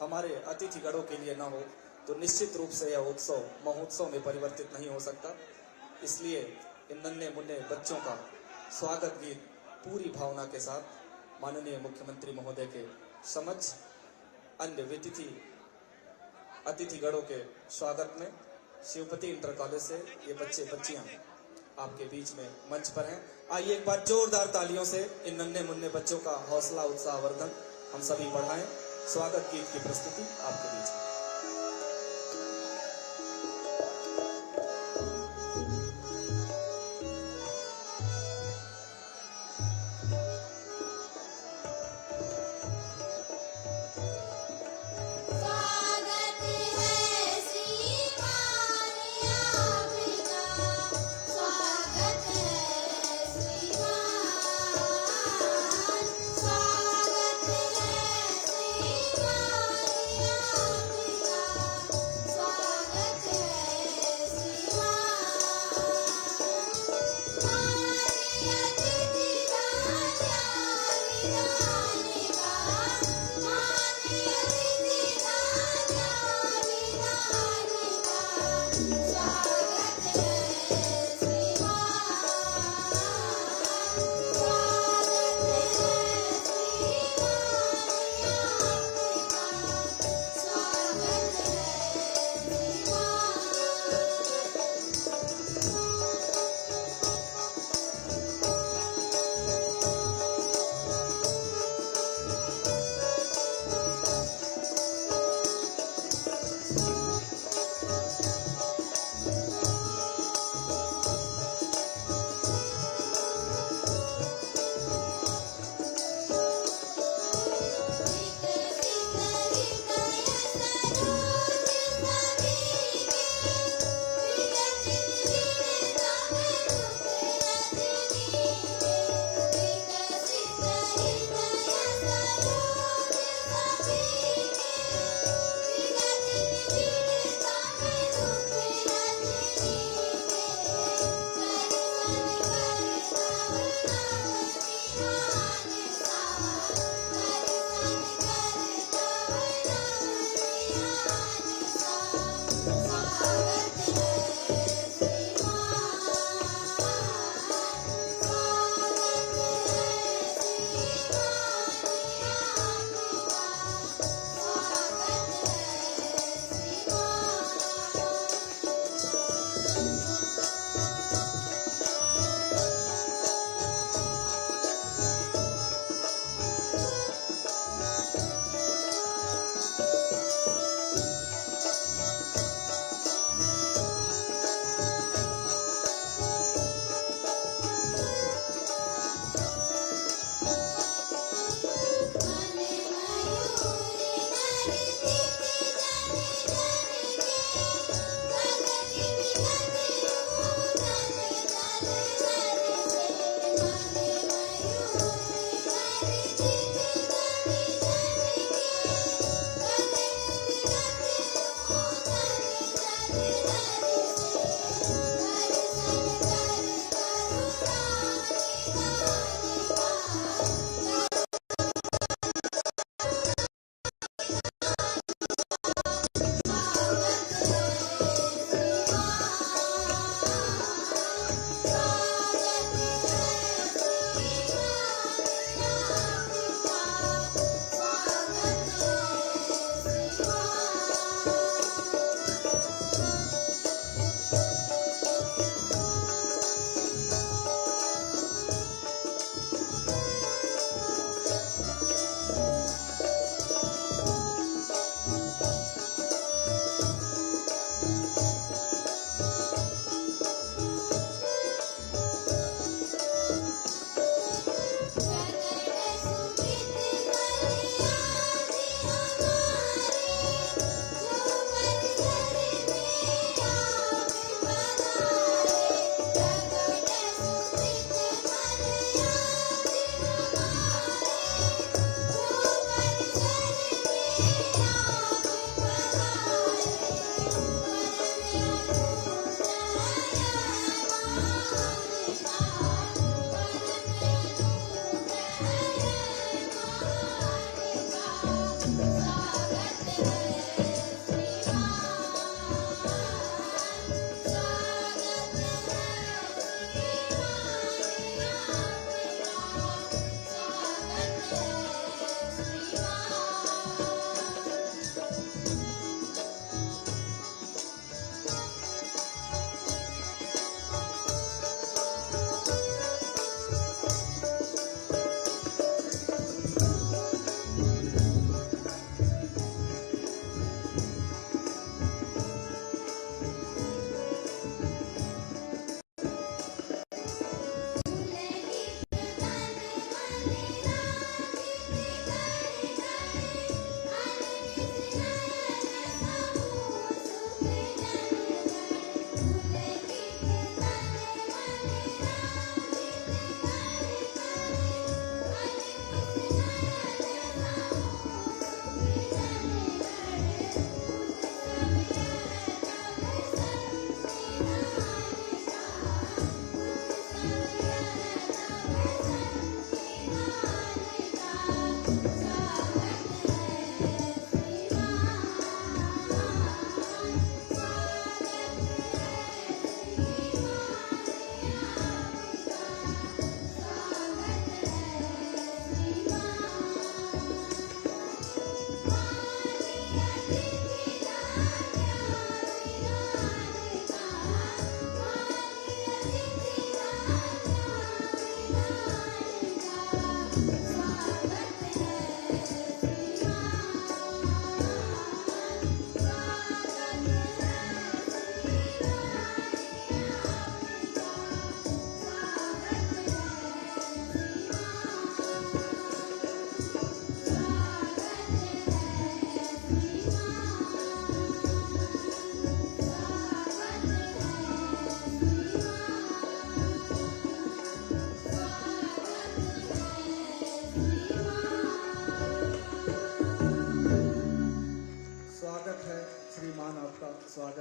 हमारे अतिथिगणों के लिए न हो तो निश्चित रूप से यह उत्सव महोत्सव में परिवर्तित नहीं हो सकता। इसलिए इन नन्हे मुन्ने बच्चों का स्वागत गीत पूरी भावना के साथ माननीय मुख्यमंत्री महोदय के समक्ष अन्य अतिथिगणों के स्वागत में शिवपति इंटर कॉलेज से ये बच्चे बच्चियां आपके बीच में मंच पर हैं। आइए एक बार जोरदार तालियों से इन नन्हे मुन्ने बच्चों का हौसला उत्साह वर्धन हम सभी बढ़ाएं। स्वागत गीत की प्रस्तुति आपके बीच में।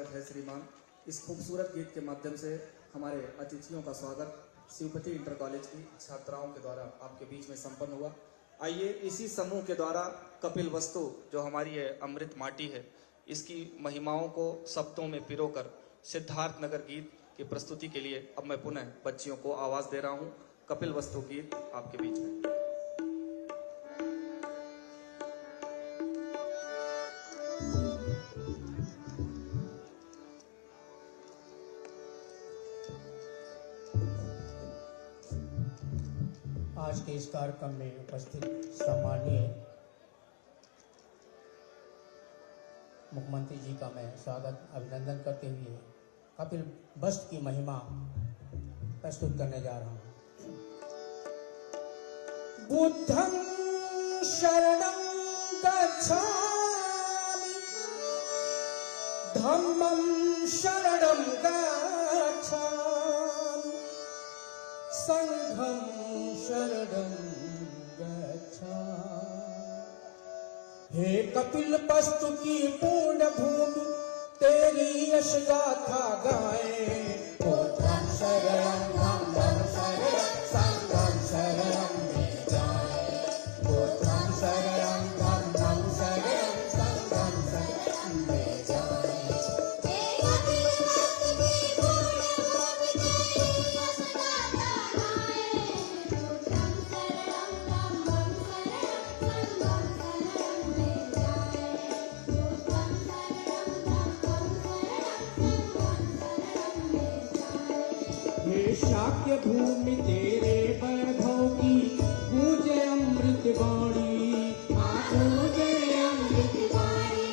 स्वागत है श्रीमान। इस खूबसूरत गीत के माध्यम से हमारे अतिथियों का स्वागत शिवपति इंटर कॉलेज की छात्राओं के द्वारा आपके बीच में संपन्न हुआ। आइए इसी समूह के द्वारा कपिल वस्तु जो हमारी ये अमृत माटी है, इसकी महिमाओं को शब्दों में पिरोकर सिद्धार्थ नगर गीत की प्रस्तुति के लिए अब मैं पुनः बच्चियों को आवाज दे रहा हूं। कपिल वस्तु गीत आपके बीच में। आज के इस कार्यक्रम में उपस्थित सम्माननीय मुख्यमंत्री जी का मैं स्वागत अभिनंदन करते हुए कपिल वस्तु की महिमा प्रस्तुत करने जा रहा हूँ। बुद्धं शरणं गच्छामि, धम्मं शरणं गच्छामि, संघं शरणं गच्छामि। हे कपिल वस्तु की पूर्ण भूमि, तेरी यश गाथा गाए। बुद्धं शरणं धम्मं शरणं संघं शरणं में जाए। बुद्धं शरणं धम्मं शरणं संघं शरणं में जाए। हे कपिल वस्तु की पूर्ण भूमि, तेरी यश गाथा गाए। बुद्धं शरणं धम्मं शरणं संघं शरणं में जाए। बुद्धं शरणं धम्मं हे शाक्य भूमि तेरे वैभव की गूंजे अमृत वाणी। गूंजे अमृत वाणी,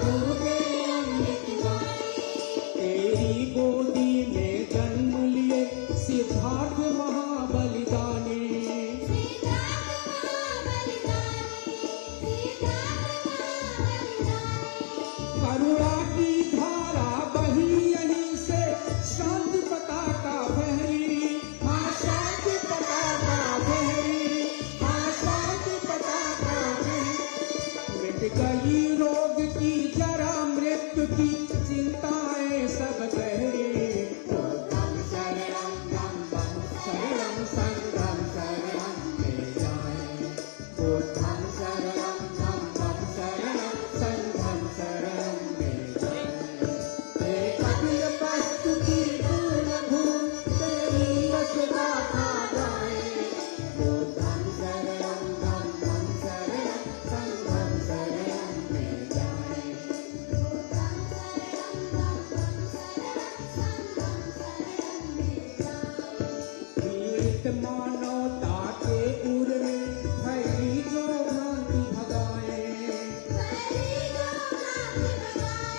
गूंजे अमृत वाणी। तेरी गोदी में जन्म लिए सिद्धार्थ महाबलिदानी। सिद्धार्थ महाबलिदानी, सिद्धार्थ महाबलिदानी। करुणा की धारा बही यहीं से, शांति पताका फहरी। हाँ शांति पताका फहरी, हाँ शांति पताका फहरी। मिट गई रोग की जरा, मृत्यु की चिंताएं सब गहरी। बुद्धं शरणं धम्मं शरणं संघं शरणं में जाए। बुद्धं शरणं धम्मं शरणं संघं शरणं में जाए। हे कपिल वस्तु की पूर्ण भूमि, तेरी यश गाथा गाए। बुद्धं शरणं धम्मं शरणं संघं शरणं में जाए। बुद्धं शरणं धम्मं शरणं संघं शरणं में जाए। पीड़ित मानवता के उर में फैली जो भ्रांति भगाए। वैरी जो भ्रांति भगाए,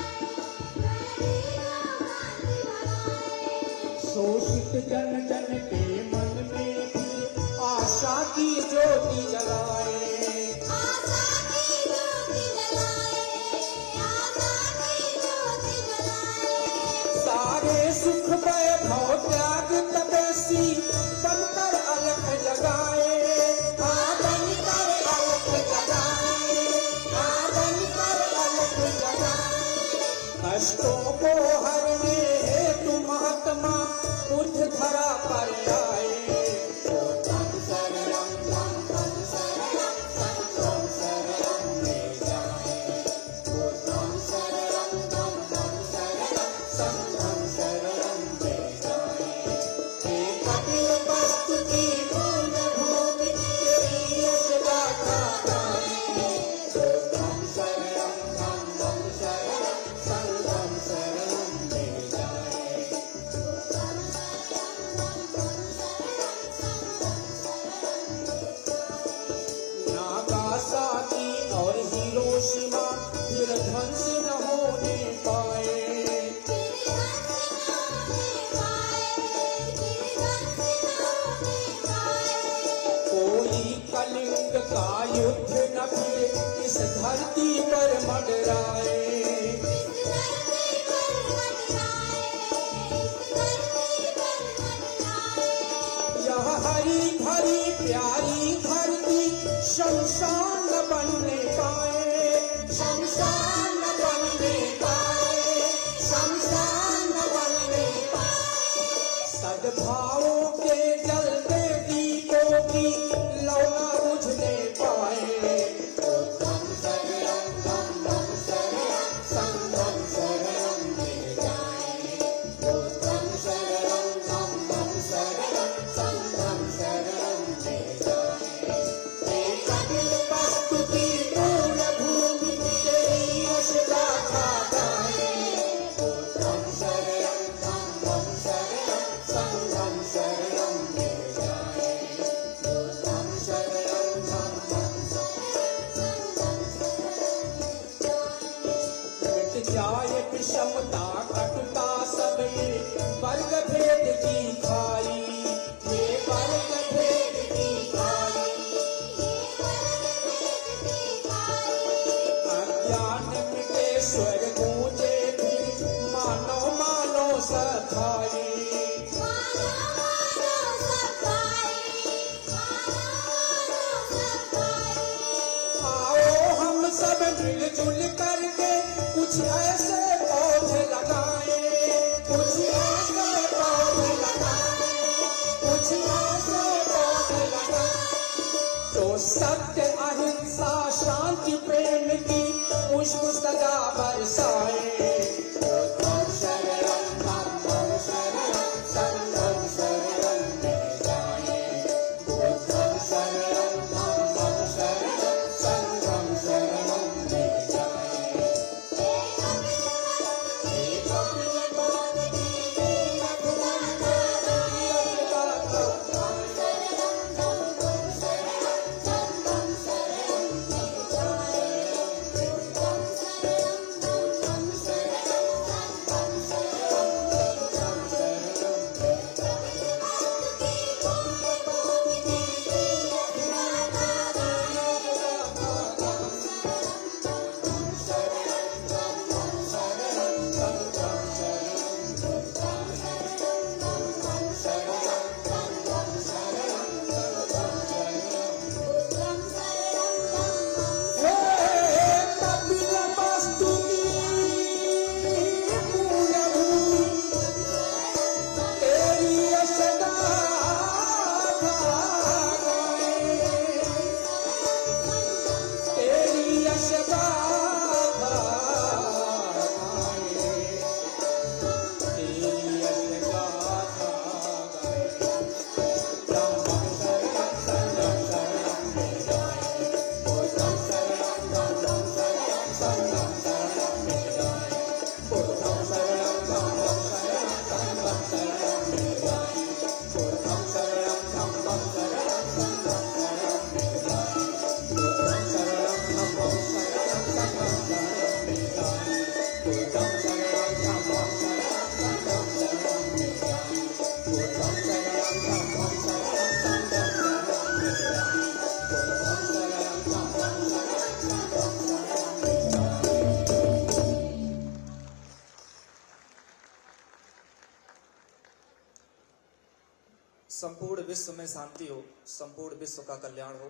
वैरी जो भ्रांति भगाए। शोषित जन जन के मन में भी आशा की ज्योति जलाए। आशा की ज्योति जलाए, आशा की ज्योति जलाए। सारे सुख वैभव त्याग तपस्वी बनकर अलख जगाए। हाँ बनकर अलख जगाए, हाँ बनकर अलख जगाए। कष्टों को हरने हेतु महात्मा बुद्ध धरा पर आए। बुद्धं शरणं धम्मं शरणं संघं शरणं में जाए। बुद्धं शरणं धम्मं शरणं संघं शरणं में जाए। हे कपिल वस्तु की पूर्ण भूमि, तेरी यश गाथा गाए। बुद्धं शरणं धम्मं शरणं संघं शरणं में जाए। बुद्धं शरणं धम्मं शरणं संघं शरणं में जाए। नागासाकी और हिरोशिमा फिर ध्वंस न होने पाए। तेरे ध्वंस न होने पाए, तेरे ध्वंस न होने पाए। कोई कलिंग का युद्ध न फिर इस धरती पर मंडराए। इस धरती पर मंडराए, इस धरती पर मंडराए। यह हरी भरी प्यारी धरती शमशान न बनने पाए। शमशान न बनने पाए, विषमता कटुता सब ये वर्ग भेद की खाई, ये वर्ग भेद की खाई। अज्ञान मिटे स्वर गूंजे भी, मानो मानो सफाई। आओ हम सब मिलजुल करके कुछ ऐसे पौधे लगाएं, कुछ ऐसे पौधे लगाएं, कुछ ऐसे पौधे लगाएं। तो सत्य अहिंसा शांति प्रेम की पुष्प सदा बरसाए। बुद्धं शरणं धम्मं शरणं संघं शरणं में जाए। बुद्धं शरणं धम्मं शरणं संघं शरणं में जाए। एक अपने बात की तीरथ गाथा संपूर्ण विश्व में शांति हो, संपूर्ण विश्व का कल्याण हो।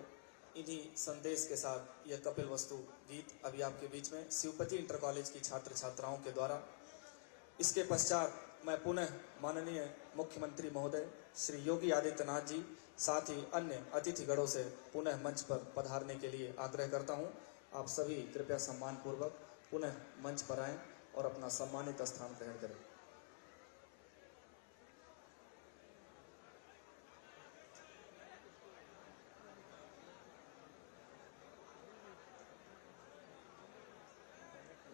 इन्हीं संदेश के साथ यह कपिल वस्तु गीत अभी आपके बीच में शिवपति इंटर कॉलेज की छात्र छात्राओं के द्वारा। इसके पश्चात मैं पुनः माननीय मुख्यमंत्री महोदय श्री योगी आदित्यनाथ जी साथ ही अन्य अतिथिगणों से पुनः मंच पर पधारने के लिए आग्रह करता हूं। आप सभी कृपया सम्मान पूर्वक पुनः मंच पर आएं और अपना सम्मानित स्थान ग्रहण करें।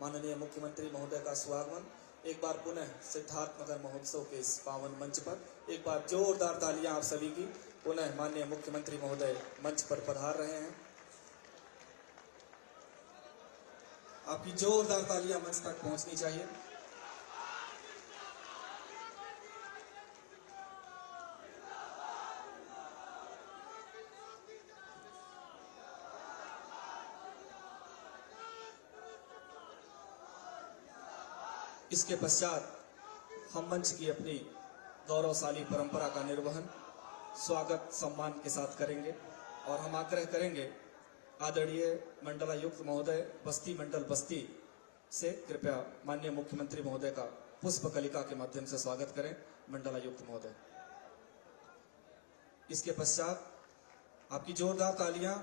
माननीय मुख्यमंत्री महोदय का स्वागत एक बार पुनः सिद्धार्थ नगर महोत्सव के इस पावन मंच पर। एक बार जोरदार तालियां आप सभी की। पुनः माननीय मुख्यमंत्री महोदय मंच पर पधार रहे हैं। आपकी जोरदार तालियां मंच तक पहुंचनी चाहिए। इसके पश्चात हम मंच की अपनी गौरवशाली परंपरा का निर्वहन स्वागत सम्मान के साथ करेंगे और हम आग्रह करेंगे आदरणीय मंडलायुक्त महोदय बस्ती मंडल बस्ती से कृपया माननीय मुख्यमंत्री महोदय का पुष्प कलिका के माध्यम से स्वागत करें। मंडलायुक्त महोदय, इसके पश्चात आपकी जोरदार तालियां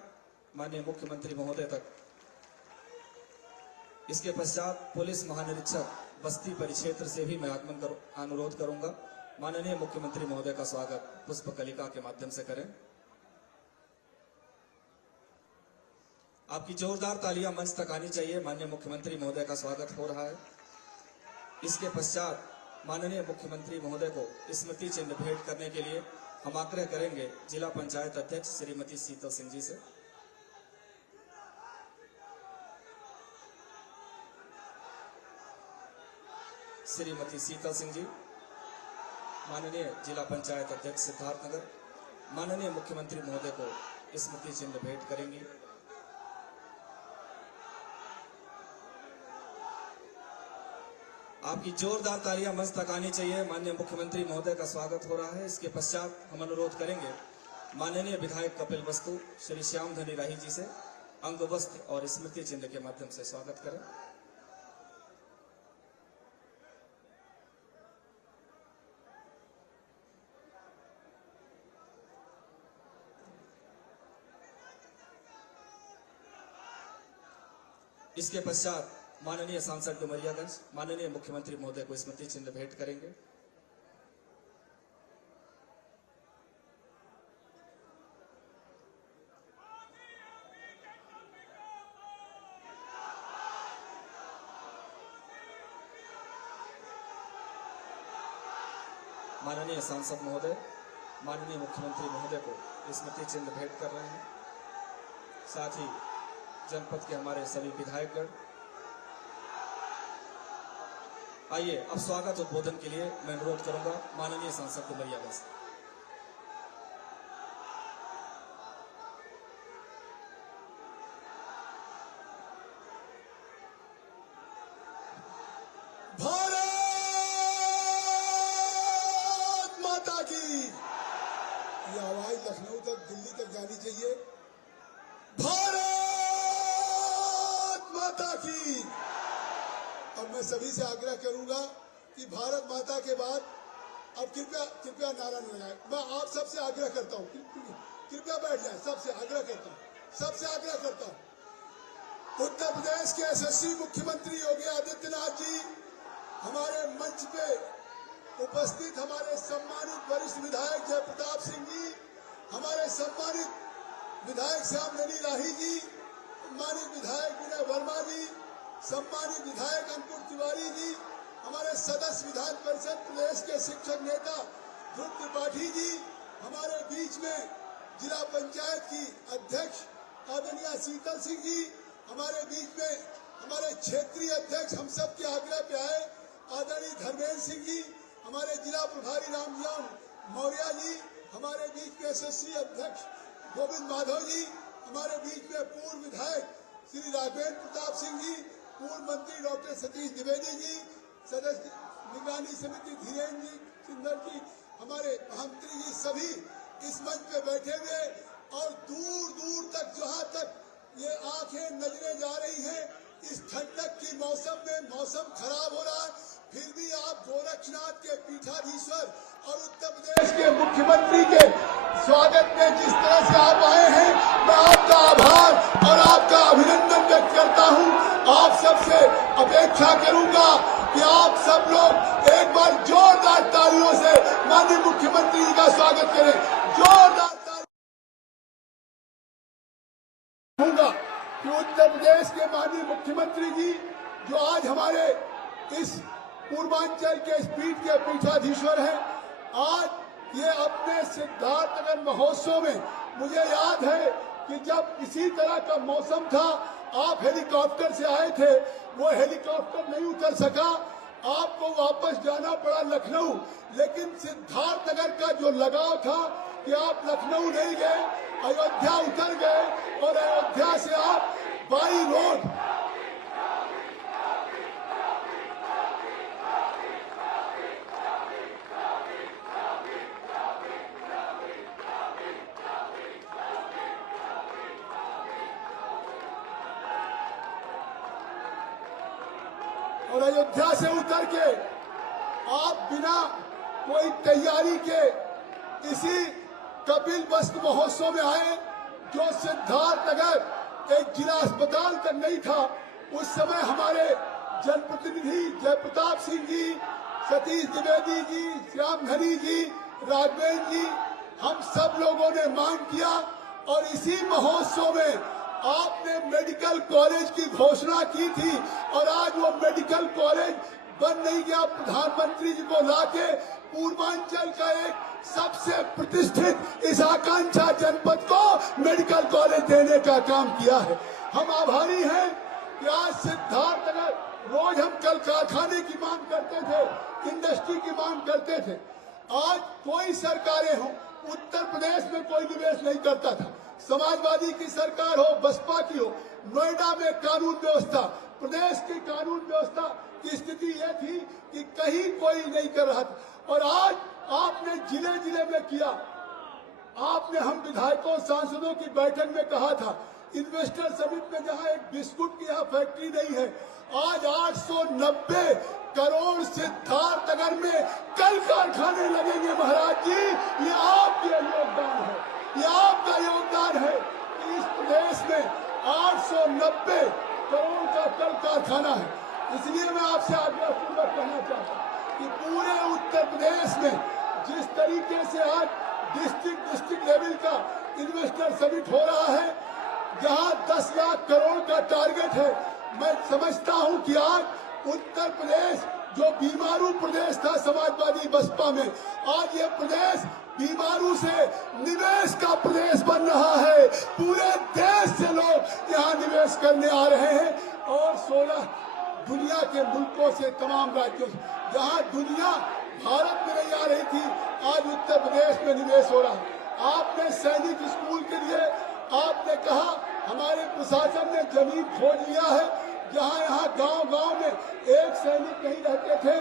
माननीय मुख्यमंत्री महोदय तक। इसके पश्चात पुलिस महानिरीक्षक बस्ती परिक्षेत्र से भी मैं अनुरोध करूंगा माननीय मुख्यमंत्री महोदय का स्वागत पुष्प कलिका के माध्यम से करें। आपकी जोरदार तालियां मंच तक आनी चाहिए। माननीय मुख्यमंत्री महोदय का स्वागत हो रहा है। इसके पश्चात माननीय मुख्यमंत्री महोदय को स्मृति चिन्ह भेंट करने के लिए हम आग्रह करेंगे जिला पंचायत अध्यक्ष श्रीमती शीतल सिंह जी से। श्रीमती शीतल सिंह जी, माननीय जिला पंचायत अध्यक्ष सिद्धार्थनगर, माननीय मुख्यमंत्री महोदय को स्मृति चिन्ह भेंट करेंगी। आपकी जोरदार तालियां मंच तक आनी चाहिए। माननीय मुख्यमंत्री महोदय का स्वागत हो रहा है। इसके पश्चात हम अनुरोध करेंगे माननीय विधायक कपिल वस्तु श्री श्याम धनी राही जी से अंग वस्त्र और स्मृति चिन्ह के माध्यम से स्वागत करें। इसके पश्चात माननीय सांसद डुमरियागंज माननीय मुख्यमंत्री महोदय को स्मृति चिन्ह भेंट करेंगे। माननीय सांसद महोदय माननीय मुख्यमंत्री महोदय को स्मृति चिन्ह भेंट कर रहे हैं। साथ ही जनपद के हमारे सभी विधायकगण, आइए अब स्वागत उद्बोधन के लिए मैं अनुरोध करूंगा माननीय सांसद डुमरियागंज से। भारत माता की ये आवाज लखनऊ तक, दिल्ली तक जानी चाहिए। भारत माता की। अब मैं सभी से आग्रह करूंगा कि भारत माता के बाद अब कृपया नारा न लगाएं। मैं आप सबसे आग्रह करता हूं, कृपया बैठ जाएं। सबसे आग्रह करता हूं। उत्तर प्रदेश के यशस्वी मुख्यमंत्री योगी आदित्यनाथ जी, हमारे मंच पे उपस्थित हमारे सम्मानित वरिष्ठ विधायक जयप्रताप सिंह जी, हमारे सम्मानित विधायक श्याम धनी राही जी, सम्मानित विधायक विनय वर्मा जी, सम्मानित विधायक अंकुर तिवारी जी, हमारे सदस्य विधान परिषद प्रदेश के शिक्षक नेता ध्रुव त्रिपाठी जी, हमारे बीच में जिला पंचायत की अध्यक्ष आदरणीय शीतल सिंह जी, हमारे बीच में हमारे क्षेत्रीय अध्यक्ष हम सब के आग्रह पे आए आदरणीय धर्मेंद्र सिंह जी, हमारे जिला प्रभारी रामजान मौर्य जी, हमारे बीच में यशस्वी अध्यक्ष गोविंद माधव जी, हमारे बीच में पूर्व विधायक श्री राघवेंद्र प्रताप सिंह जी, पूर्व मंत्री डॉक्टर सतीश द्विवेदी जी, सदस्य निगरानी समिति धीरेन्द्र जी सिंदर जी, हमारे महामंत्री जी, सभी इस मंच पे बैठे हुए और दूर दूर तक जहां तक ये आंखें नजरें जा रही हैं, इस ठंडक की मौसम में मौसम खराब हो रहा है, फिर भी आप गोरक्षनाथ के पीठाधीश्वर और उत्तर प्रदेश के मुख्यमंत्री के स्वागत में जिस तरह से आप आए हैं, मैं आपका आभार और आपका अभिनंदन व्यक्त करता हूं। आप सबसे अपेक्षा करूंगा कि आप सब लोग एक बार जोरदार तालियों से माननीय मुख्यमंत्री जी का स्वागत करें। जोरदार तालियों कि उत्तर प्रदेश के माननीय मुख्यमंत्री जी जो आज हमारे इस पूर्वांचल के इस पीठ के पीठाधीश्वर हैं, आज ये अपने सिद्धार्थनगर महोत्सव में मुझे याद है कि जब इसी तरह का मौसम था, आप हेलीकॉप्टर से आए थे, वो हेलीकॉप्टर नहीं उतर सका, आपको वापस जाना पड़ा लखनऊ। लेकिन सिद्धार्थनगर का जो लगाव था कि आप लखनऊ नहीं गए, अयोध्या उतर गए और अयोध्या से आप बाई रोड और अयोध्या से उतर के आप बिना कोई तैयारी के इसी कपिल वस्तु महोत्सव में आए, जो सिद्धार्थनगर एक जिला अस्पताल तक नहीं था। उस समय हमारे जनप्रतिनिधि जयप्रताप सिंह जी, सतीश द्विवेदी जी, श्याम धनी जी, राघवेंद्र जी, हम सब लोगों ने मांग किया और इसी महोत्सव में आपने मेडिकल कॉलेज की घोषणा की थी और आज वो मेडिकल कॉलेज बन नहीं गया। प्रधानमंत्री जी को लाके पूर्वांचल का एक सबसे प्रतिष्ठित इस आकांक्षा जनपद को मेडिकल कॉलेज देने का काम किया है। हम आभारी हैं कि आज सिद्धार्थनगर रोज हम कल कारखाने की मांग करते थे, इंडस्ट्री की मांग करते थे। आज कोई सरकारें हो, उत्तर प्रदेश में कोई निवेश नहीं करता था। समाजवादी की सरकार हो, बसपा की हो, नोएडा में कानून व्यवस्था, प्रदेश की कानून व्यवस्था की स्थिति यह थी कि कहीं कोई नहीं कर रहा था। और आज आपने जिले जिले में किया। आपने हम विधायकों सांसदों की बैठक में कहा था, इन्वेस्टर समिट में जहां एक बिस्कुट की यहाँ फैक्ट्री नहीं है, आज 890 करोड़ सिद्धार्थनगर में कल कारखाने लगेंगे। महाराज जी, ये आपका योगदान है, ये आपका योगदान है कि इस प्रदेश में 890 करोड़ का कल कारखाना है। इसलिए मैं आपसे आग्रहपूर्वक कहना चाहता हूँ कि पूरे उत्तर प्रदेश में जिस तरीके से आज डिस्ट्रिक्ट लेवल का इन्वेस्टर समिट हो रहा है, जहां 10 लाख करोड़ का टारगेट है, मैं समझता हूं कि आज उत्तर प्रदेश जो बीमारू प्रदेश था समाजवादी बसपा में, आज ये प्रदेश बीमारू से निवेश का प्रदेश बन रहा है। पूरे देश से लोग यहाँ निवेश करने आ रहे हैं और 16 दुनिया के मुल्कों से, तमाम राज्यों से, जहाँ दुनिया भारत में नहीं आ रही थी, आज उत्तर प्रदेश में निवेश हो रहा है। आपने सैनिक स्कूल के लिए आपने कहा, हमारे प्रशासन ने जमीन खोज लिया है। जहां यहाँ गांव-गांव में एक सैनिक नहीं रहते थे,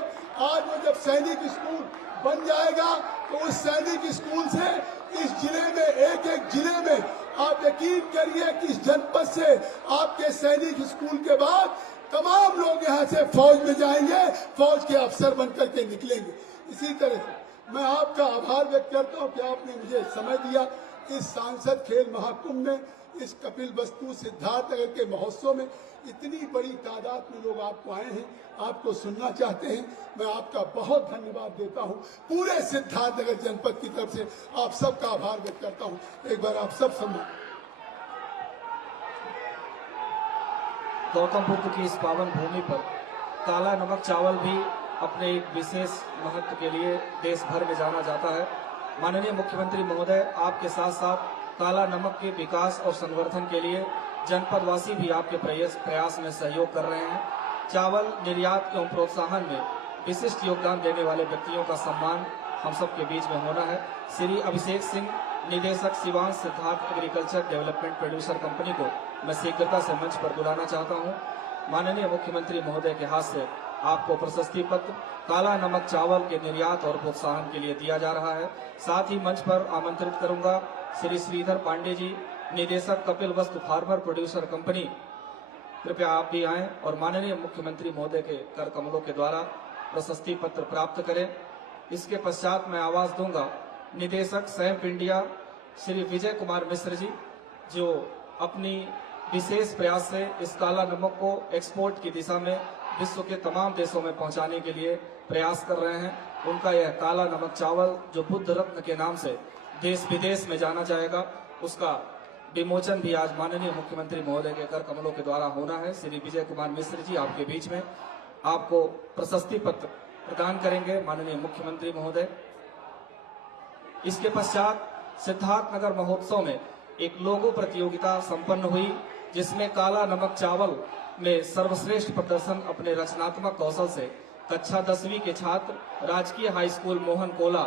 आज वो जब सैनिक स्कूल बन जाएगा तो उस सैनिक स्कूल से इस जिले में, एक जिले में आप यकीन करिए कि इस जनपद से आपके सैनिक स्कूल के बाद तमाम लोग यहाँ से फौज में जाएंगे, फौज के अफसर बनकर के निकलेंगे। इसी तरह से मैं आपका आभार व्यक्त करता हूँ कि आपने मुझे समय दिया। इस सांसद खेल महाकुंभ में, इस कपिल वस्तु सिद्धार्थनगर के महोत्सव में इतनी बड़ी तादाद में लोग आपको आए हैं, आपको सुनना चाहते हैं। मैं आपका बहुत धन्यवाद देता हूं। पूरे सिद्धार्थनगर जनपद की तरफ से आप सबका आभार व्यक्त करता हूं। एक बार आप सब सम्मान। गौतम बुद्ध की इस पावन भूमि पर काला नमक चावल भी अपने एक विशेष महत्व के लिए देश भर में जाना जाता है। माननीय मुख्यमंत्री महोदय, आपके साथ साथ काला नमक के विकास और संवर्धन के लिए जनपदवासी भी आपके प्रयास में सहयोग कर रहे हैं। चावल निर्यात एवं प्रोत्साहन में विशिष्ट योगदान देने वाले व्यक्तियों का सम्मान हम सबके बीच में होना है। श्री अभिषेक सिंह, निदेशक Siwan Siddharth agriculture development producer company को मैं शीघ्रता से मंच पर बुलाना चाहता हूं। माननीय मुख्यमंत्री महोदय के हाथ से आपको प्रशस्ति पत्र काला नमक चावल के निर्यात और प्रोत्साहन के लिए दिया जा रहा है। साथ ही मंच पर आमंत्रित करूंगा श्री श्रीधर पांडे जी, निदेशक कपिल वस्तु फार्मर प्रोड्यूसर कंपनी, कृपया आप भी आएं और माननीय मुख्यमंत्री महोदय के कर कमलों के द्वारा प्रशस्ति पत्र प्राप्त करें। इसके पश्चात मैं आवाज दूंगा निदेशक सैम्प इंडिया श्री विजय कुमार मिश्र जी, जो अपनी विशेष प्रयास से इस काला नमक को एक्सपोर्ट की दिशा में विश्व के तमाम देशों में पहुंचाने के लिए प्रयास कर रहे हैं। उनका यह काला नमक चावल जो बुद्ध रत्न के नाम से देश विदेश में जाना जाएगा, उसका विमोचन भी आज माननीय मुख्यमंत्री महोदय के कर कमलों के द्वारा होना है। श्री विजय कुमार मिश्र जी आपके बीच में आपको प्रशस्ति पत्र प्रदान करेंगे माननीय मुख्यमंत्री महोदय। इसके पश्चात सिद्धार्थनगर महोत्सव में एक लोगो प्रतियोगिता संपन्न हुई, जिसमें काला नमक चावल में सर्वश्रेष्ठ प्रदर्शन अपने रचनात्मक कौशल से कक्षा 10वीं के छात्र राजकीय high school Mohan Cola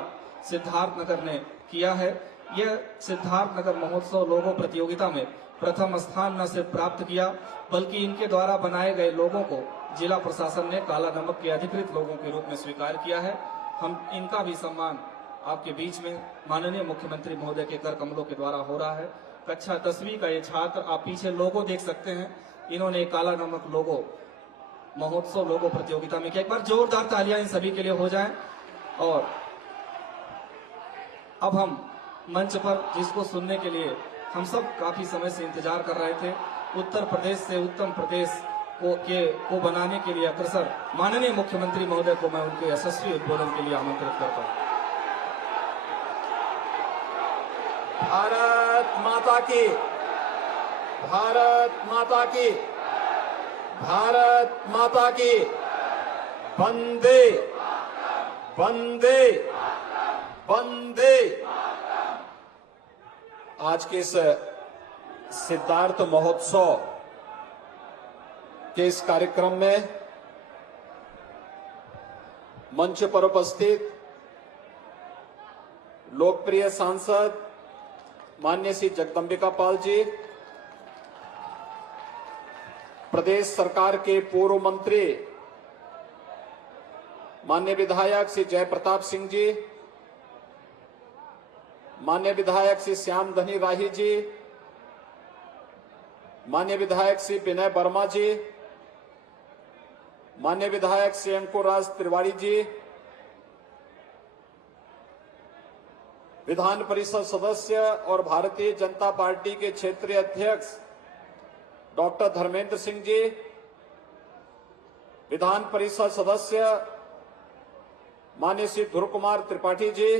Siddharthnagar ने किया है। यह सिद्धार्थनगर महोत्सव लोगो प्रतियोगिता में प्रथम स्थान न सिर्फ प्राप्त किया, बल्कि इनके द्वारा बनाए गए लोगों को जिला प्रशासन ने काला नमक के अधिकृत लोगों के रूप में स्वीकार किया है। हम इनका भी सम्मान आपके बीच में माननीय मुख्यमंत्री महोदय के कर कमलों के द्वारा हो रहा है। कक्षा 10वीं का ये छात्र, आप पीछे लोगो देख सकते हैं, इन्होंने काला नमक लोगो महोत्सव लोगो प्रतियोगिता में किया। एक बार जोरदार तालियां इन सभी के लिए हो जाएं। और अब हम मंच पर जिसको सुनने के लिए हम सब काफी समय से इंतजार कर रहे थे, उत्तर प्रदेश से उत्तम प्रदेश को बनाने के लिए अग्रसर माननीय मुख्यमंत्री महोदय को मैं उनके यशस्वी उद्बोधन के लिए आमंत्रित करता हूं। भारत माता की, भारत माता की, भारत माता की, वंदे वंदे वंदे। आज के इस सिद्धार्थ महोत्सव के इस कार्यक्रम में मंच पर उपस्थित लोकप्रिय सांसद माननीय श्री जगदंबिका पाल जी, प्रदेश सरकार के पूर्व मंत्री माननीय विधायक श्री जयप्रताप सिंह जी, माननीय विधायक श्री श्याम धनी राही जी, माननीय विधायक श्री विनय वर्मा जी, माननीय विधायक श्री अंकुर राज तिवारी जी, विधान परिषद सदस्य और भारतीय जनता पार्टी के क्षेत्रीय अध्यक्ष डॉक्टर धर्मेंद्र सिंह जी, विधान परिषद सदस्य माननीय श्री ध्रुव कुमार त्रिपाठी जी,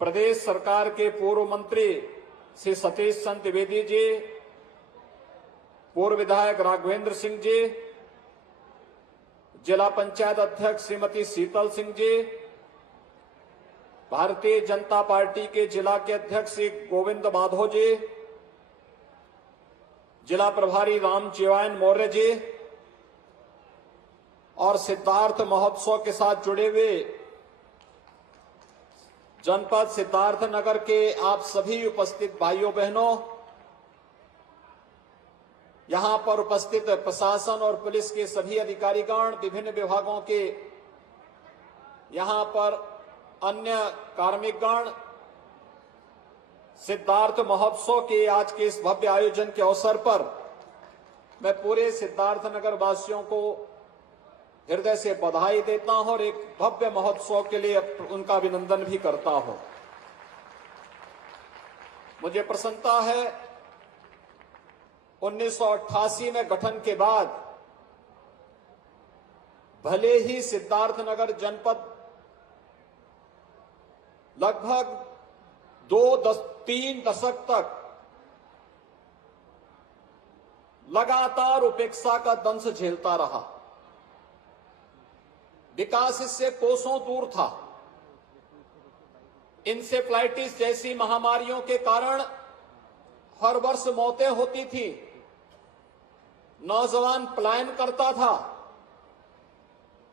प्रदेश सरकार के पूर्व मंत्री श्री सतीश चंद्र द्विवेदी जी, पूर्व विधायक राघवेंद्र सिंह जी, जिला पंचायत अध्यक्ष श्रीमती शीतल सिंह जी, भारतीय जनता पार्टी के जिला के अध्यक्ष श्री गोविंद माधव जी, जिला प्रभारी राम चिवायन मौर्य जी और सिद्धार्थ महोत्सव के साथ जुड़े हुए जनपद सिद्धार्थनगर के आप सभी उपस्थित भाइयों बहनों, यहां पर उपस्थित प्रशासन और पुलिस के सभी अधिकारीगण, विभिन्न विभागों के यहां पर अन्य कार्मिकगण, सिद्धार्थ महोत्सव के आज के इस भव्य आयोजन के अवसर पर मैं पूरे सिद्धार्थनगर वासियों को हृदय से बधाई देता हूं और एक भव्य महोत्सव के लिए उनका अभिनंदन भी करता हूं। मुझे प्रसन्नता है 1988 में गठन के बाद भले ही सिद्धार्थनगर जनपद लगभग 3 दशक तक लगातार उपेक्षा का दंश झेलता रहा, विकास इससे कोसों दूर था। इंसेफ्लाइटिस जैसी महामारियों के कारण हर वर्ष मौतें होती थी, नौजवान पलायन करता था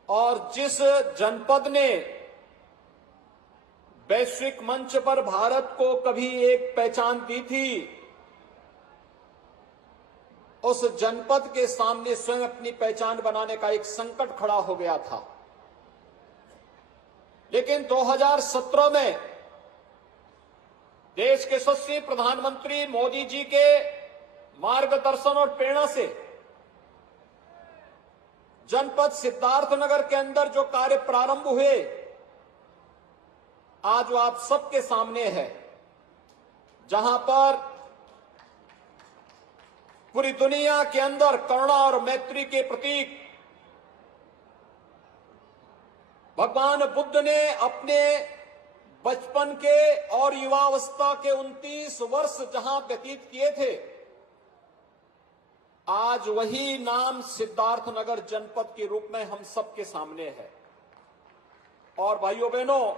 और जिस जनपद ने वैश्विक मंच पर भारत को कभी एक पहचान दी थी, उस जनपद के सामने स्वयं अपनी पहचान बनाने का एक संकट खड़ा हो गया था। लेकिन 2017 में देश के यशस्वी प्रधानमंत्री मोदी जी के मार्गदर्शन और प्रेरणा से जनपद सिद्धार्थनगर के अंदर जो कार्य प्रारंभ हुए, आज वो आप सबके सामने है, जहां पर पूरी दुनिया के अंदर करुणा और मैत्री के प्रतीक भगवान बुद्ध ने अपने बचपन के और युवावस्था के 29 वर्ष जहां व्यतीत किए थे, आज वही नाम सिद्धार्थनगर जनपद के रूप में हम सबके सामने है। और भाइयों बहनों,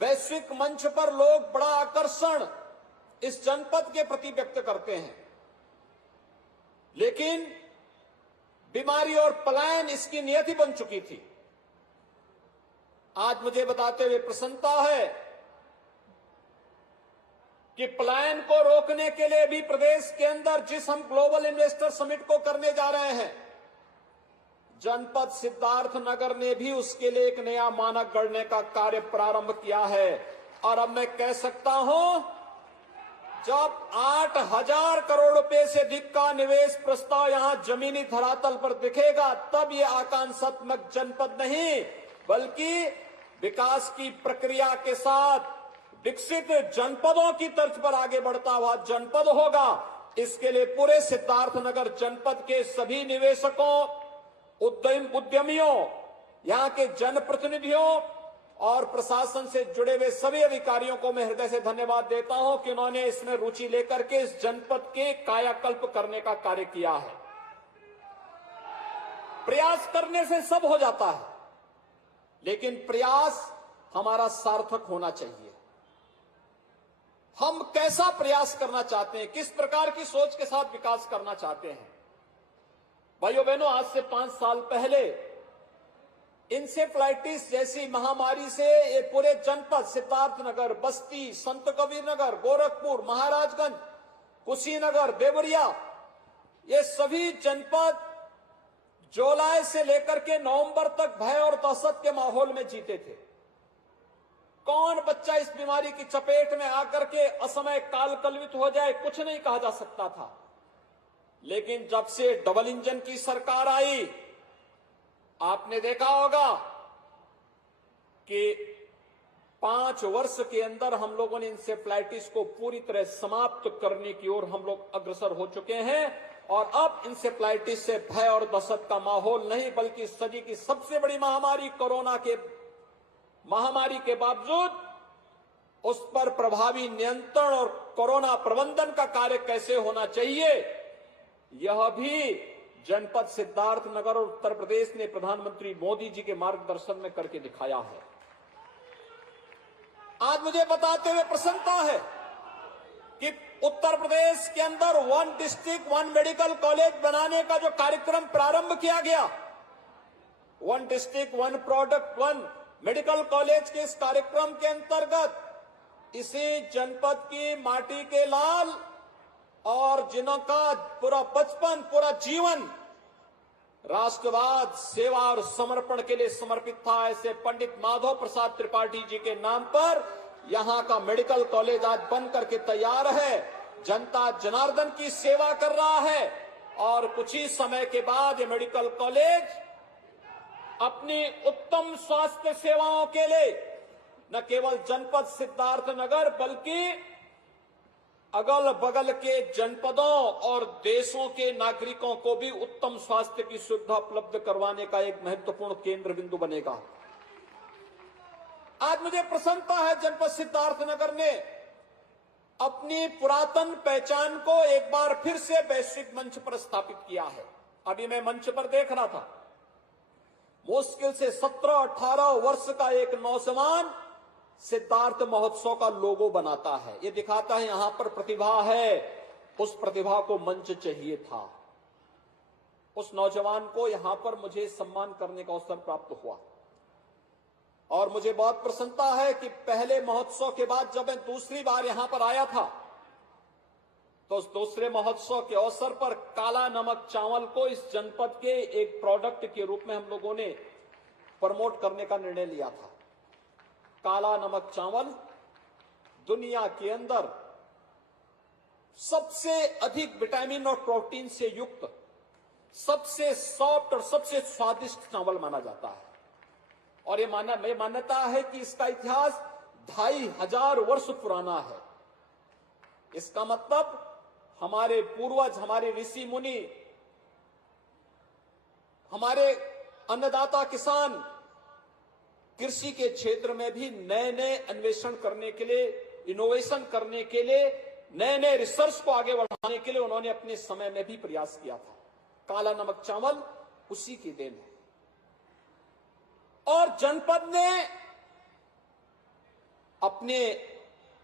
वैश्विक मंच पर लोग बड़ा आकर्षण इस जनपद के प्रति व्यक्त करते हैं, लेकिन बीमारी और पलायन इसकी नियति बन चुकी थी। आज मुझे बताते हुए प्रसन्नता है कि पलायन को रोकने के लिए भी प्रदेश के अंदर जिस हम ग्लोबल इन्वेस्टर समिट को करने जा रहे हैं, जनपद सिद्धार्थनगर ने भी उसके लिए एक नया मानक गढ़ने का कार्य प्रारंभ किया है। और अब मैं कह सकता हूं, जब 8,000 करोड़ रुपए से अधिक का निवेश प्रस्ताव यहां जमीनी धरातल पर दिखेगा, तब ये आकांक्षात्मक जनपद नहीं बल्कि विकास की प्रक्रिया के साथ विकसित जनपदों की तर्ज पर आगे बढ़ता हुआ जनपद होगा। इसके लिए पूरे सिद्धार्थनगर जनपद के सभी निवेशकों, उद्यमियों, यहां के जनप्रतिनिधियों और प्रशासन से जुड़े हुए सभी अधिकारियों को मैं हृदय से धन्यवाद देता हूं कि उन्होंने इसमें रुचि लेकर के इस जनपद के कायाकल्प करने का कार्य किया है। प्रयास करने से सब हो जाता है, लेकिन प्रयास हमारा सार्थक होना चाहिए। हम कैसा प्रयास करना चाहते हैं, किस प्रकार की सोच के साथ विकास करना चाहते हैं। भाइयों बहनों, आज से 5 साल पहले इंसेफ्लाइटिस जैसी महामारी से ये पूरे जनपद सिद्धार्थनगर, बस्ती, संत कबीर नगर, गोरखपुर, महाराजगंज, कुशीनगर, देवरिया, ये सभी जनपद जुलाई से लेकर के नवंबर तक भय और दहशत के माहौल में जीते थे। कौन बच्चा इस बीमारी की चपेट में आकर के असमय काल कलवित हो जाए, कुछ नहीं कहा जा सकता था। लेकिन जब से डबल इंजन की सरकार आई, आपने देखा होगा कि 5 वर्ष के अंदर हम लोगों ने इंसेफ्लाइटिस को पूरी तरह समाप्त करने की ओर हम लोग अग्रसर हो चुके हैं। और अब इंसेफ्लाइटिस से भय और दहशत का माहौल नहीं, बल्कि सदी की सबसे बड़ी महामारी कोरोना के महामारी के बावजूद उस पर प्रभावी नियंत्रण और कोरोना प्रबंधन का कार्य कैसे होना चाहिए, यह भी जनपद सिद्धार्थनगर और उत्तर प्रदेश ने प्रधानमंत्री मोदी जी के मार्गदर्शन में करके दिखाया है। आज मुझे बताते हुए प्रसन्नता है कि उत्तर प्रदेश के अंदर 1 डिस्ट्रिक्ट 1 मेडिकल कॉलेज बनाने का जो कार्यक्रम प्रारंभ किया गया, 1 डिस्ट्रिक्ट 1 प्रोडक्ट 1 मेडिकल कॉलेज के इस कार्यक्रम के अंतर्गत इसी जनपद की माटी के लाल और जिनका पूरा बचपन, पूरा जीवन राष्ट्रवाद, सेवा और समर्पण के लिए समर्पित था, ऐसे पंडित माधव प्रसाद त्रिपाठी जी के नाम पर यहां का मेडिकल कॉलेज आज बन करके तैयार है, जनता जनार्दन की सेवा कर रहा है। और कुछ ही समय के बाद ये मेडिकल कॉलेज अपनी उत्तम स्वास्थ्य सेवाओं के लिए न केवल जनपद सिद्धार्थनगर बल्कि अगल बगल के जनपदों और देशों के नागरिकों को भी उत्तम स्वास्थ्य की सुविधा उपलब्ध करवाने का एक महत्वपूर्ण केंद्र बिंदु बनेगा। आज मुझे प्रसन्नता है, जनपद सिद्धार्थनगर ने अपनी पुरातन पहचान को एक बार फिर से वैश्विक मंच पर स्थापित किया है। अभी मैं मंच पर देख रहा था, मुश्किल से 17-18 वर्ष का एक नौजवान सिद्धार्थ महोत्सव का लोगो बनाता है। ये दिखाता है यहां पर प्रतिभा है, उस प्रतिभा को मंच चाहिए था। उस नौजवान को यहां पर मुझे सम्मान करने का अवसर प्राप्त हुआ और मुझे बहुत प्रसन्नता है कि पहले महोत्सव के बाद जब मैं दूसरी बार यहां पर आया था तो उस दूसरे महोत्सव के अवसर पर काला नमक चावल को इस जनपद के एक प्रोडक्ट के रूप में हम लोगों ने प्रमोट करने का निर्णय लिया था। काला नमक चावल दुनिया के अंदर सबसे अधिक विटामिन और प्रोटीन से युक्त सबसे सॉफ्ट और सबसे स्वादिष्ट चावल माना जाता है। और ये मान्यता है कि इसका इतिहास 2500 वर्ष पुराना है। इसका मतलब हमारे पूर्वज, हमारे ऋषि मुनि, हमारे अन्नदाता किसान कृषि के क्षेत्र में भी नए नए अन्वेषण करने के लिए, इनोवेशन करने के लिए, नए नए रिसर्च को आगे बढ़ाने के लिए उन्होंने अपने समय में भी प्रयास किया था। काला नमक चावल उसी की देन है। और जनपद ने अपने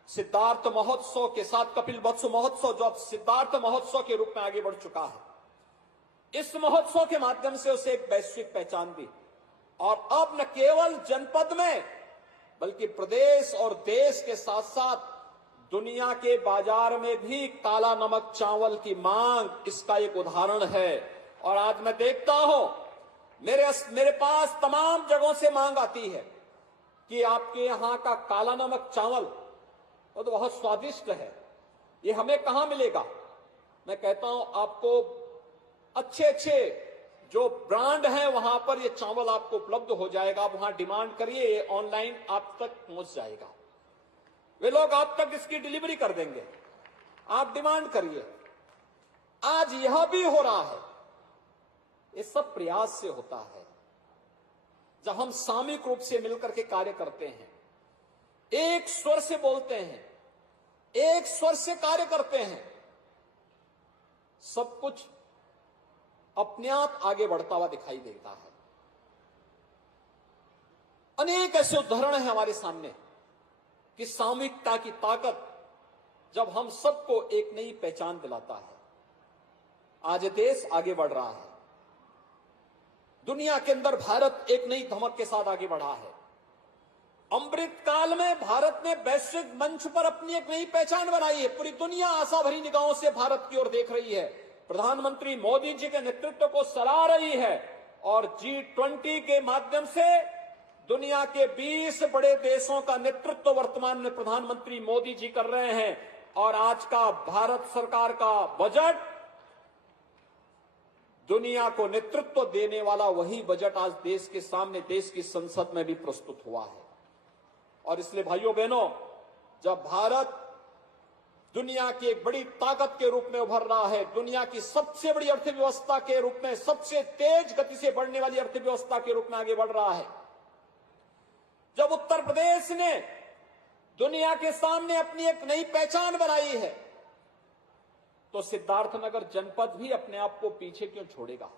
सिद्धार्थ महोत्सव के साथ कपिल वत्स महोत्सव, जो अब सिद्धार्थ महोत्सव के रूप में आगे बढ़ चुका है, इस महोत्सव के माध्यम से उसे एक वैश्विक पहचान दी। और अब न केवल जनपद में बल्कि प्रदेश और देश के साथ साथ दुनिया के बाजार में भी काला नमक चावल की मांग इसका एक उदाहरण है। और आज मैं देखता हूं मेरे पास तमाम जगहों से मांग आती है कि आपके यहां का काला नमक चावल वो तो बहुत स्वादिष्ट है, ये हमें कहां मिलेगा। मैं कहता हूं आपको अच्छे जो ब्रांड है वहां पर ये चावल आपको उपलब्ध हो जाएगा। आप वहां डिमांड करिए, ये ऑनलाइन आप तक पहुंच जाएगा। वे लोग आप तक इसकी डिलीवरी कर देंगे, आप डिमांड करिए। आज यह भी हो रहा है, ये सब प्रयास से होता है। जब हम सामूहिक रूप से मिलकर के कार्य करते हैं, एक स्वर से बोलते हैं, एक स्वर से कार्य करते हैं, सब कुछ अपने आप आगे बढ़ता हुआ दिखाई देता है। अनेक ऐसे उदाहरण हैं हमारे सामने कि सामूहिकता की ताकत जब हम सबको एक नई पहचान दिलाता है। आज देश आगे बढ़ रहा है, दुनिया के अंदर भारत एक नई धमक के साथ आगे बढ़ा है। अमृत काल में भारत ने वैश्विक मंच पर अपनी एक नई पहचान बनाई है। पूरी दुनिया आशा भरी निगाहों से भारत की ओर देख रही है। प्रधानमंत्री मोदी जी के नेतृत्व को सराह रही है और G20 के माध्यम से दुनिया के 20 बड़े देशों का नेतृत्व वर्तमान में प्रधानमंत्री मोदी जी कर रहे हैं। और आज का भारत सरकार का बजट दुनिया को नेतृत्व देने वाला वही बजट आज देश के सामने, देश की संसद में भी प्रस्तुत हुआ है। और इसलिए भाइयों बहनों, जब भारत दुनिया की एक बड़ी ताकत के रूप में उभर रहा है, दुनिया की सबसे बड़ी अर्थव्यवस्था के रूप में, सबसे तेज गति से बढ़ने वाली अर्थव्यवस्था के रूप में आगे बढ़ रहा है, जब उत्तर प्रदेश ने दुनिया के सामने अपनी एक नई पहचान बनाई है, तो सिद्धार्थनगर जनपद भी अपने आप को पीछे क्यों छोड़ेगा।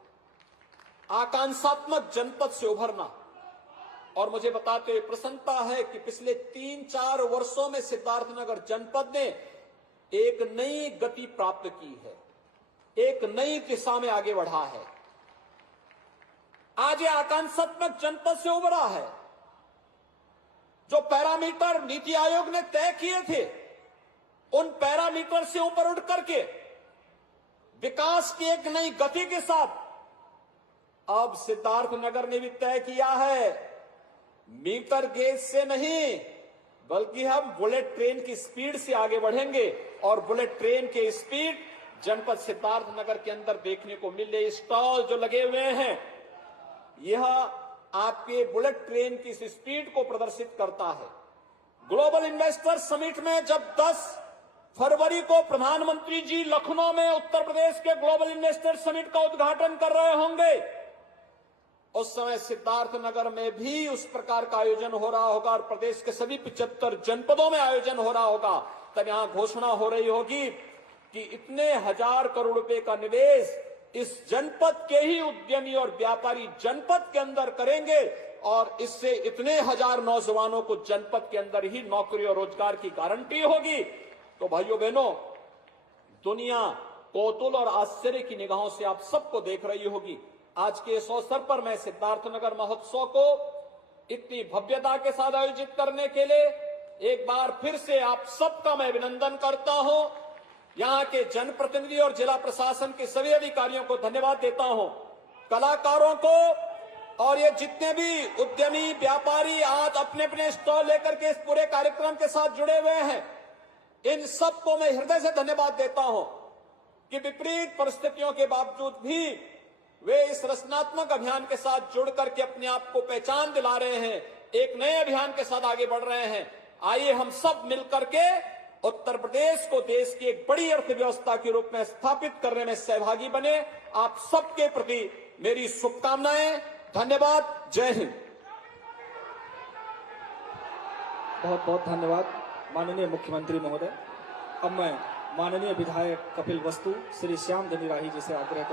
आकांक्षात्मक जनपद से उभरना, और मुझे बताते हुए प्रसन्नता है कि पिछले 3-4 वर्षों में सिद्धार्थनगर जनपद ने एक नई गति प्राप्त की है, एक नई दिशा में आगे बढ़ा है। आज ये आकांक्षात्मक जनपद से उभरा है। जो पैरामीटर नीति आयोग ने तय किए थे, उन पैरामीटर से ऊपर उठ करके विकास की एक नई गति के साथ अब सिद्धार्थनगर ने भी तय किया है, मीटर गेज से नहीं बल्कि हम बुलेट ट्रेन की स्पीड से आगे बढ़ेंगे। और बुलेट ट्रेन के स्पीड जनपद सिद्धार्थनगर के अंदर देखने को मिल रही। स्टॉल जो लगे हुए हैं, यह आपके बुलेट ट्रेन की स्पीड को प्रदर्शित करता है। ग्लोबल इन्वेस्टर समिट में जब 10 फरवरी को प्रधानमंत्री जी लखनऊ में उत्तर प्रदेश के ग्लोबल इन्वेस्टर समिट का उद्घाटन कर रहे होंगे, उस समय सिद्धार्थनगर में भी उस प्रकार का आयोजन हो रहा होगा और प्रदेश के सभी 75 जनपदों में आयोजन हो रहा होगा। तब यहां घोषणा हो रही होगी कि इतने 1000 करोड़ रुपए का निवेश इस जनपद के ही उद्यमी और व्यापारी जनपद के अंदर करेंगे और इससे इतने 1000 नौजवानों को जनपद के अंदर ही नौकरी और रोजगार की गारंटी होगी। तो भाइयों बहनों, दुनिया कौतूहल और आश्चर्य की निगाहों से आप सबको देख रही होगी। आज के इस अवसर पर मैं सिद्धार्थनगर महोत्सव को इतनी भव्यता के साथ आयोजित करने के लिए एक बार फिर से आप सबका मैं अभिनंदन करता हूं। यहां के जनप्रतिनिधि और जिला प्रशासन के सभी अधिकारियों को धन्यवाद देता हूं, कलाकारों को और ये जितने भी उद्यमी व्यापारी आज अपने अपने स्टॉल लेकर के इस पूरे कार्यक्रम के साथ जुड़े हुए हैं, इन सबको मैं हृदय से धन्यवाद देता हूं कि विपरीत परिस्थितियों के बावजूद भी वे इस रचनात्मक अभियान के साथ जुड़ करके अपने आप को पहचान दिला रहे हैं, एक नए अभियान के साथ आगे बढ़ रहे हैं। आइए हम सब मिलकर के उत्तर प्रदेश को देश की एक बड़ी अर्थव्यवस्था के रूप में स्थापित करने में सहभागी बने। आप सबके प्रति मेरी शुभकामनाएं। धन्यवाद। जय हिंद। बहुत बहुत धन्यवाद माननीय मुख्यमंत्री महोदय। अब मैं माननीय विधायक कपिल वस्तु श्री श्याम धनीराही जी से आग्रह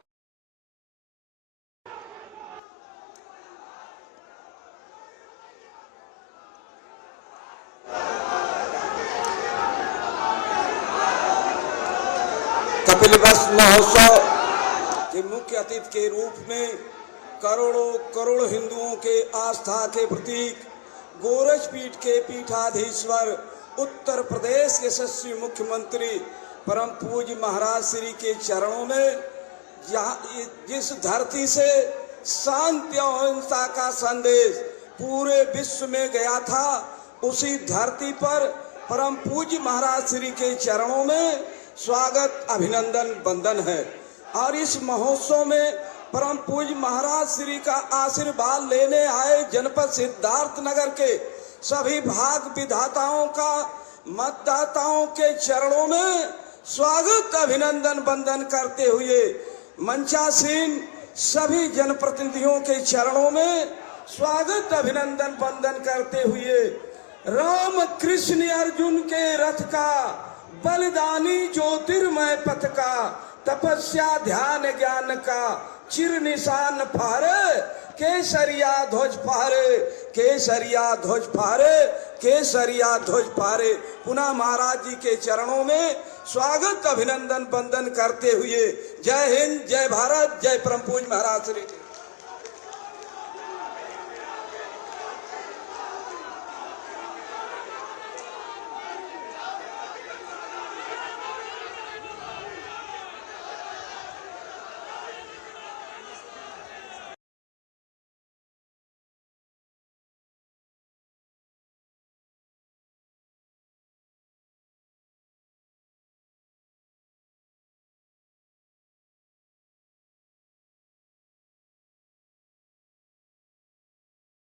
कपिल वस्तु महोत्सव के मुख्य अतिथि के रूप में करोड़ों करोड़ हिंदुओं के आस्था के प्रतीक गोरखपीठ के पीठाधीश्वर उत्तर प्रदेश के यशस्वी मुख्यमंत्री परम पूज्य महाराज श्री के चरणों में जिस धरती से शांति और अहिंसा का संदेश पूरे विश्व में गया था, उसी धरती पर परम पूज्य महाराज श्री के चरणों में स्वागत अभिनंदन वंदन है। और इस महोत्सव में परम पूज्य महाराज श्री का आशीर्वाद लेने आए जनपद सिद्धार्थनगर के सभी भाग विधाताओं का मतदाताओं के चरणों में स्वागत अभिनंदन वंदन करते हुए मंचासीन सभी जनप्रतिनिधियों के चरणों में स्वागत अभिनंदन वंदन करते हुए राम कृष्ण अर्जुन के रथ का बलिदानी ज्योतिर्मय पथ का तपस्या ध्यान ज्ञान का चिर निशान फारे केसरिया ध्वज फहरे, केसरिया ध्वज फहरे, केसरिया ध्वज फहरे। पुनः महाराज जी के चरणों में स्वागत अभिनंदन वंदन करते हुए जय हिंद, जय भारत, जय परम पूज्य महाराज श्री।